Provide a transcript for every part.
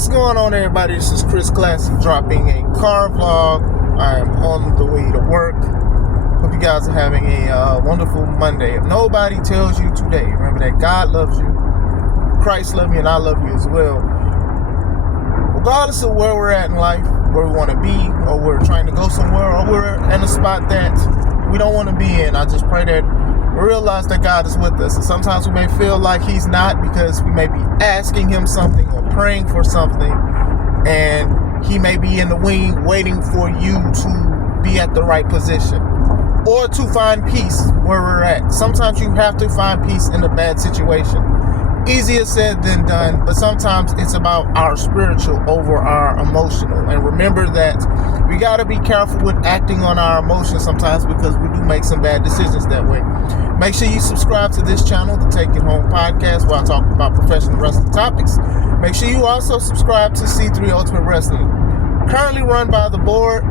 What's going on, everybody? This is Chris Classy dropping a car vlog. I am on the way to work. Hope you guys are having a wonderful Monday. If nobody tells you today, remember that God loves you, Christ loves you, and I love you as well. Regardless of where we're at in life, where we want to be, or we're trying to go somewhere, or we're in a spot that we don't want to be in, I just pray that we realize that God is with us. And sometimes we may feel like He's not, because we may be asking Him something or praying for something, and He may be in the wing waiting for you to be at the right position or to find peace where we're at. Sometimes you have to find peace in a bad situation. Easier said than done, but sometimes it's about our spiritual over our emotional. And remember that we got to be careful with acting on our emotions sometimes, because we do make some bad decisions that way. Make sure you subscribe to this channel, the Take It Home podcast, where I talk about professional wrestling topics. Make sure you also subscribe to C3 Ultimate Wrestling, currently run by the board.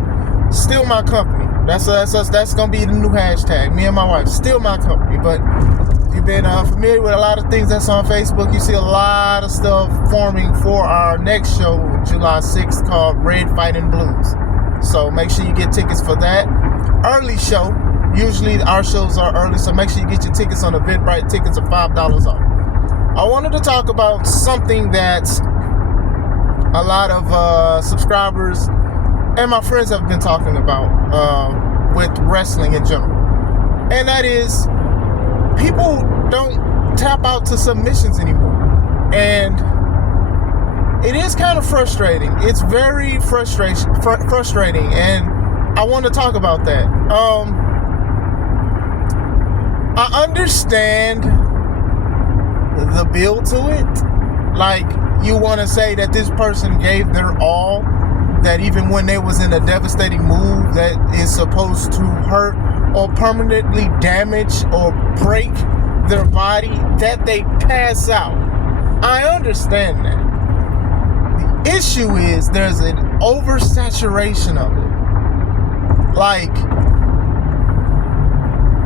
Still my company. That's going to be the new hashtag. Me and my wife, still my company. But if you've been familiar with a lot of things that's on Facebook, you see a lot of stuff forming for our next show, July 6th, called Red Fighting Blues. So make sure you get tickets for that. Early show. Usually our shows are early, so make sure you get your tickets on Eventbrite. Tickets are $5 off. I wanted to talk about something that a lot of subscribers and my friends have been talking about with wrestling in general. And that is, people don't tap out to submissions anymore. And it is kind of frustrating. It's very frustrating. And I want to talk about that. I understand the build to it. Like, you want to say that this person gave their all, that even when they was in a devastating move that is supposed to hurt or permanently damage or break their body, that they pass out. I understand that. The issue is there's an oversaturation of it. Like,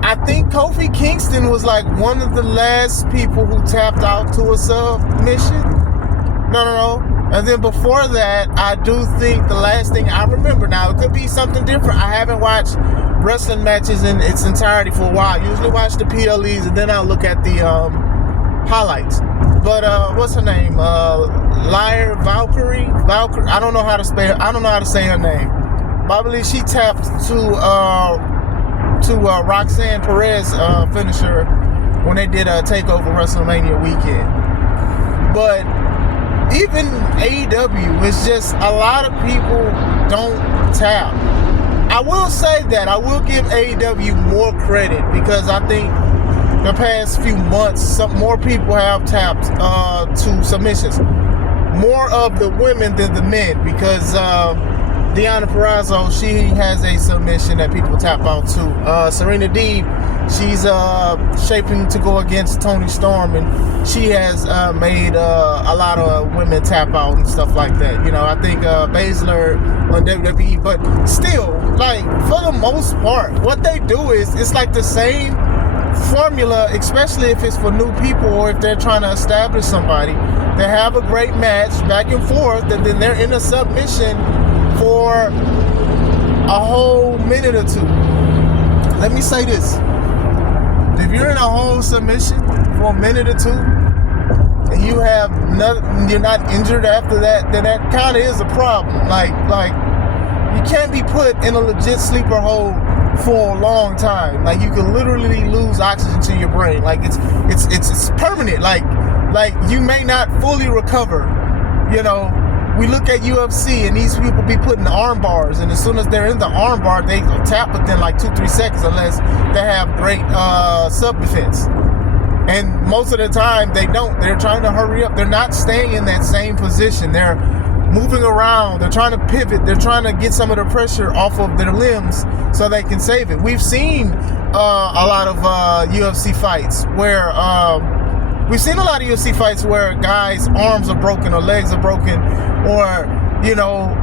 I think Kofi Kingston was like one of the last people who tapped out to a submission. No. And then before that, I do think the last thing I remember, now it could be something different. I haven't watched wrestling matches in its entirety for a while. I usually watch the PLEs and then I'll look at the highlights. But what's her name? Lyra Valkyrie. I don't know how to spell. I don't know how to say her name. But I believe she tapped to Roxanne Perez finisher when they did a TakeOver WrestleMania weekend. But even AEW, it's just a lot of people don't tap. I will say that I will give AEW more credit, because I think the past few months some more people have tapped to submissions. More of the women than the men, because Deonna Purrazzo, she has a submission that people tap out to. Serena Deeb, she's shaping to go against Toni Storm, and she has made a lot of women tap out and stuff like that. You know, I think Baszler on WWE, but still, like, for the most part, what they do is, it's like the same formula, especially if it's for new people or if they're trying to establish somebody. They have a great match back and forth, and then they're in a submission for a whole minute or two. Let me say this. If you're in a whole submission for a minute or two, and you're not injured after that, then that kind of is a problem. Like you can't be put in a legit sleeper hold for a long time. Like, you can literally lose oxygen to your brain. Like, it's permanent. Like you may not fully recover. You know, we look at UFC and these people be putting arm bars, and as soon as they're in the arm bar, they tap within like 2-3 seconds, unless they have great sub defense. And most of the time they don't. They're trying to hurry up. They're not staying in that same position. They're moving around. They're trying to pivot. They're trying to get some of the pressure off of their limbs so they can save it. We've seen a lot of UFC fights where guys' arms are broken or legs are broken, or, you know,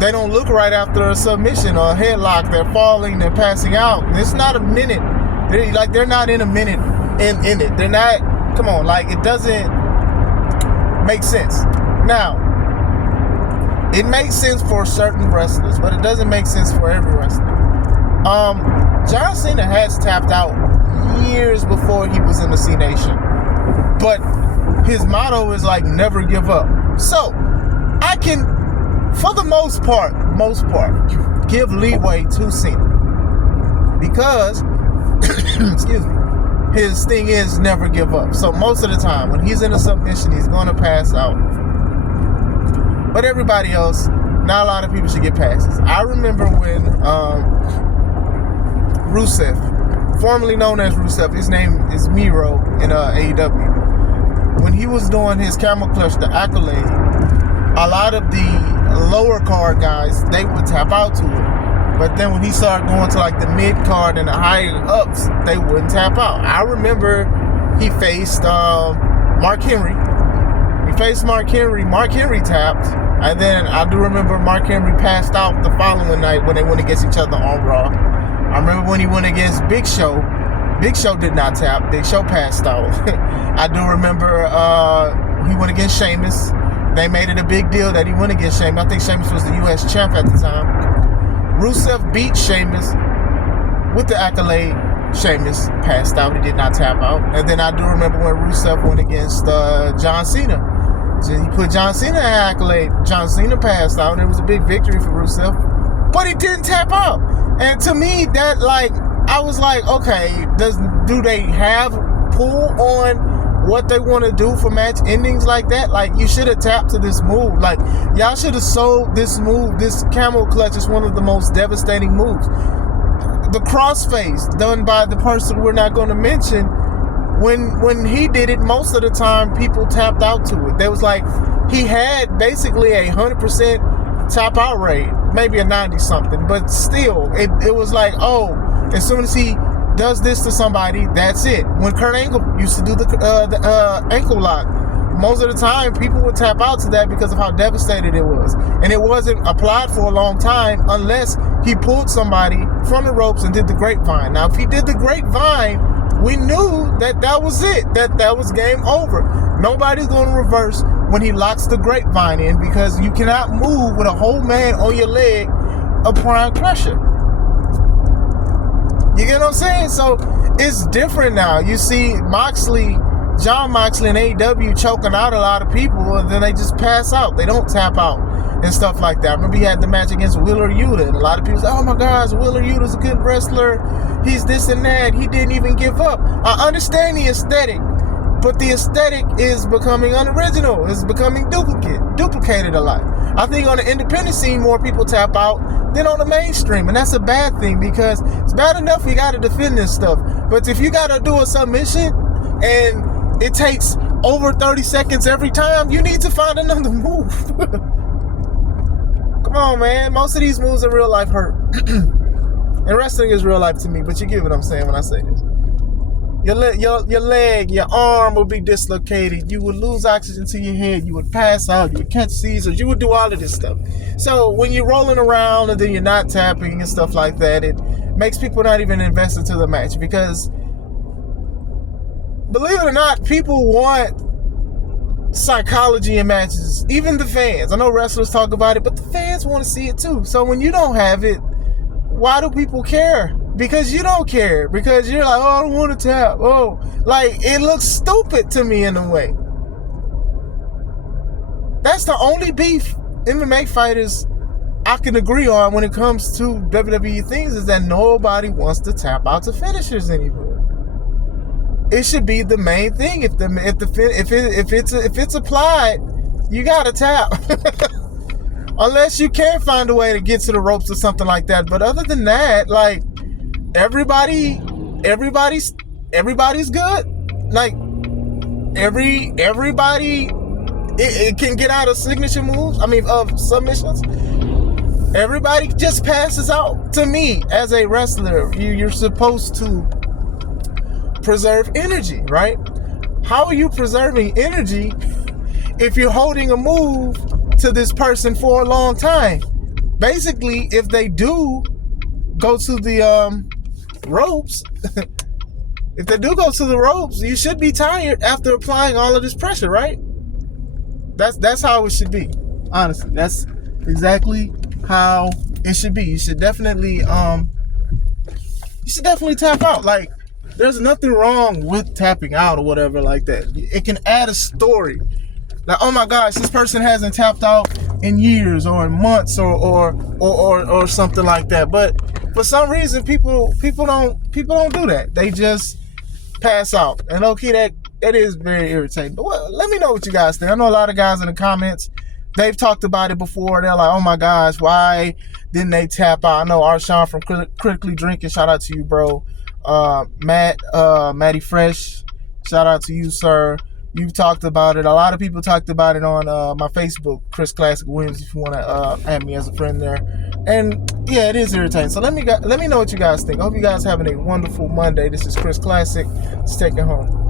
they don't look right after a submission or a headlock. They're falling, they're passing out. And it's not a minute. They're not in a minute in it. They're not, come on, like, it doesn't make sense. Now, It makes sense for certain wrestlers, but it doesn't make sense for every wrestler. John Cena has tapped out years before he was in the C Nation, but his motto is like never give up. So I can, for the most part, give leeway to Cena because, excuse me, his thing is never give up. So most of the time when he's in a submission, he's going to pass out. But everybody else, not a lot of people should get passes. I remember when Rusev, formerly known as Rusev, his name is Miro in AEW. When he was doing his camel clutch, the Accolade, a lot of the lower card guys, they would tap out to it. But then when he started going to like the mid card and the higher ups, they wouldn't tap out. I remember he faced Mark Henry. He faced Mark Henry. Mark Henry tapped. And then I do remember Mark Henry passed out the following night when they went against each other on Raw. I remember when he went against Big Show. Big Show did not tap. Big Show passed out. I do remember he went against Sheamus. They made it a big deal that he went against Sheamus. I think Sheamus was the U.S. champ at the time. Rusev beat Sheamus with the Accolade. Sheamus passed out. He did not tap out. And then I do remember when Rusev went against John Cena. So he put John Cena in Accolade. John Cena passed out. It was a big victory for Rusev. But he didn't tap out. And to me, that I was like, okay, do they have pull on what they want to do for match endings like that? Like, you should have tapped to this move. Like, y'all should have sold this move. This camel clutch is one of the most devastating moves. The crossface done by the person we're not going to mention, when he did it, most of the time people tapped out to it. There was like, he had basically a 100% tap out rate, maybe a 90 something, but still, it was like, oh, as soon as he does this to somebody, that's it. When Kurt Angle used to do the ankle lock, most of the time people would tap out to that because of how devastated it was. And it wasn't applied for a long time unless he pulled somebody from the ropes and did the grapevine. Now, if he did the grapevine, we knew that was it, that was game over. Nobody's going to reverse when he locks the grapevine in because you cannot move with a whole man on your leg applying pressure. You get what I'm saying? So it's different now. You see John Moxley and AEW choking out a lot of people, and then they just pass out. They don't tap out and stuff like that. I remember he had the match against Wheeler Yuta, and a lot of people say, oh my gosh, Wheeler Yuta's a good wrestler. He's this and that. He didn't even give up. I understand the aesthetic, but the aesthetic is becoming unoriginal. It's becoming duplicated a lot. I think on the independent scene, more people tap out than on the mainstream, and that's a bad thing because it's bad enough we got to defend this stuff, but if you got to do a submission and it takes over 30 seconds every time, you need to find another move. Come on, man. Most of these moves in real life hurt. And wrestling is real life to me, but you get what I'm saying when I say this. Your leg, your arm would be dislocated. You would lose oxygen to your head. You would pass out. You would catch seizures. You would do all of this stuff. So when you're rolling around and then you're not tapping and stuff like that, it makes people not even invest into the match because, believe it or not, people want psychology in matches. Even the fans. I know wrestlers talk about it, but the fans want to see it too. So when you don't have it, why do people care? Because you don't care. Because you're like, oh, I don't want to tap. Oh, like, it looks stupid to me in a way. That's the only beef MMA fighters I can agree on when it comes to WWE things is that nobody wants to tap out to finishers anymore. It should be the main thing. If it's applied, you gotta tap. Unless you can find a way to get to the ropes or something like that. But other than that, like, everybody's good. Like, everybody it can get out of signature moves. I mean, of submissions. Everybody just passes out. To me, as a wrestler, you're supposed to preserve energy, right? How are you preserving energy if you're holding a move to this person for a long time? Basically, if they do go to the ropes, if they do go to the ropes, you should be tired after applying all of this pressure, right? That's how it should be. Honestly, exactly how it should be. You should definitely tap out. Like, there's nothing wrong with tapping out or whatever like that. It can add a story. Like, oh my gosh, this person hasn't tapped out in years or in months or something like that. But for some reason, people don't do that. They just pass out. And okay, that is very irritating. But let me know what you guys think. I know a lot of guys in the comments, they've talked about it before. They're like, oh my gosh, why didn't they tap out? I know Arshawn from Critically Drinking, shout out to you, bro. Matty Fresh, shout out to you, sir. You've talked about it. A lot of people talked about it on my Facebook, Chris Classic Wins, if you want to add me as a friend there. And yeah, it is irritating. So let me know what you guys think. I hope you guys having a wonderful Monday. This is Chris Classic. Let's take it home.